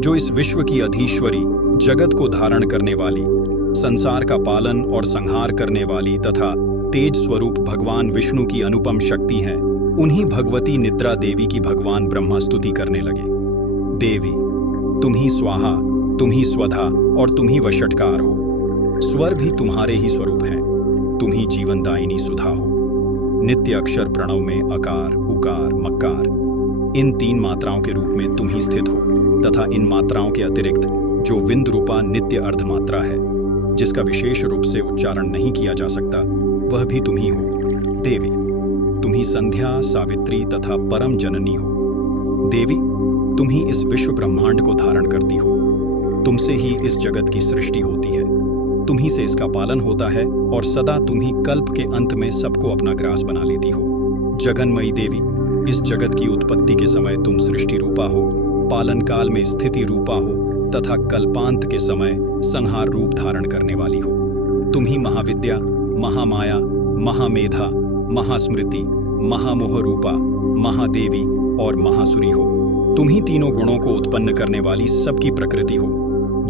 जो इस विश्व की अधीश्वरी, जगत को धारण करने वाली, संसार का पालन और संहार करने वाली तथा तेज स्वरूप भगवान विष्णु की अनुपम शक्ति हैं, उन्हीं भगवती निद्रा देवी की भगवान ब्रह्मा स्तुति करने लगे। देवी, तुम ही स्वाहा, तुम ही स्वधा और तुम ही वषटकार हो। स्वर भी तुम्हारे ही स्वरूप हैं। तुम ही जीवनदायिनी सुधा हो। नित्य अक्षर प्रणव में अकार, उकार, मकार, इन 3 मात्राओं के रूप में तुम ही स्थित हो तथा इन मात्राओं के अतिरिक्त जो विंद रूपा नित्य अर्धमात्रा है, जिसका विशेष रूप से उच्चारण नहीं किया जा सकता, वह भी तुम ही हो। देवी, तुम ही संध्या, सावित्री तथा परम जननी हो। देवी, तुम ही इस विश्व ब्रह्मांड को धारण करती हो। तुमसे ही इस जगत की सृष्टि होती है, तुम ही से इसका पालन होता है और सदा तुम ही कल्प के अंत में सबको अपना ग्रास बना लेती हो। जगन्मयी देवी, इस जगत की उत्पत्ति के समय तुम सृष्टि रूपा हो, पालन काल में स्थिति रूपा हो तथा कल्पांत के समय संहार रूप धारण करने वाली हो। तुम ही महाविद्या, महामाया, महामेधा, महास्मृति, महामोह रूपा, महादेवी और महासुरी हो। तुम ही तीनों गुणों को उत्पन्न करने वाली सबकी प्रकृति हो।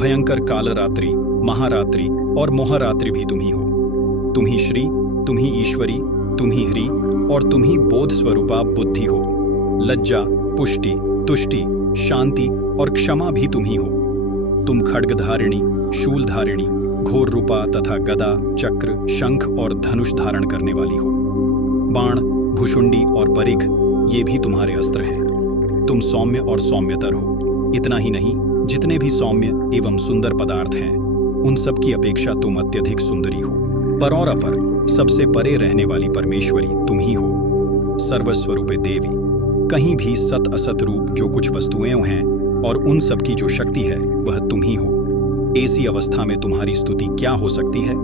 भयंकर कालरात्रि, महारात्रि और मोहरात्रि भी तुम ही हो। तुम ही श्री, तुम ही ईश्वरी, तुम ही हरि और तुम ही बोध स्वरूपा बुद्धि हो। लज्जा, पुष्टि, तुष्टि, शांति और क्षमा भी तुम ही हो। तुम खड्गधारिणी, शूलधारिणी, घोर रूपा तथा गदा, चक्र, शंख और धनुष धारण करने वाली हो। बाण, भुषुंडी और परिघ, ये भी तुम्हारे अस्त्र हैं। तुम सौम्य और सौम्यतर हो। इतना ही नहीं, जितने भी सौम्य एवं सुंदर पदार्थ हैं, उन सब की अपेक्षा तुम अत्यधिक सुंदरी हो। पर और अपर, सबसे परे रहने वाली परमेश्वरी तुम ही हो। सर्वस्वरूपे देवी, कहीं भी सत असत रूप जो कुछ वस्तुएं हैं और उन सब की जो शक्ति है, वह तुम ही हो। ऐसी अवस्था में तुम्हारी स्तुति क्या हो सकती है?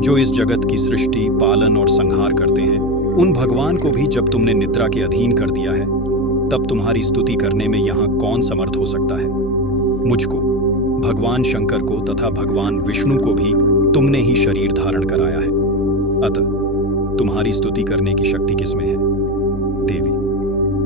जो इस जगत की सृष्टि, पालन और संहार करते हैं, उन भगवान को भी जब तुमने निद्रा के अधीन कर दिया है, तब तुम्हारी स्तुति करने में यहाँ कौन समर्थ हो सकता है? मुझको, भगवान शंकर को तथा भगवान विष्णु को भी तुमने ही शरीर धारण कराया है। अतः तुम्हारी स्तुति करने की शक्ति किसमें है? देवी,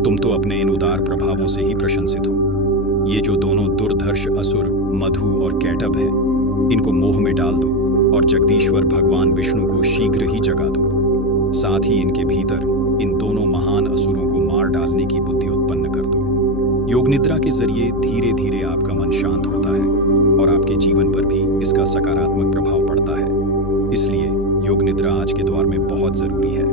तुम तो अपने इन उदार प्रभावों से ही प्रशंसित हो। ये जो दोनों दुर्धर्ष असुर मधु और कैटभ हैं, इनको मोह में डाल दो और जगदीश्वर भगवान विष्णु को शीघ्र ही जगा दो। साथ ही इनके भीतर इन दोनों महान असुरों को मार डालने की बुद्धि उत्पन्न कर दो। योग निद्रा के जरिए धीरे धीरे आपका मन शांत होता है और आपके जीवन पर भी इसका सकारात्मक प्रभाव पड़ता है। इसलिए योग निद्रा आज के दौर में बहुत जरूरी है।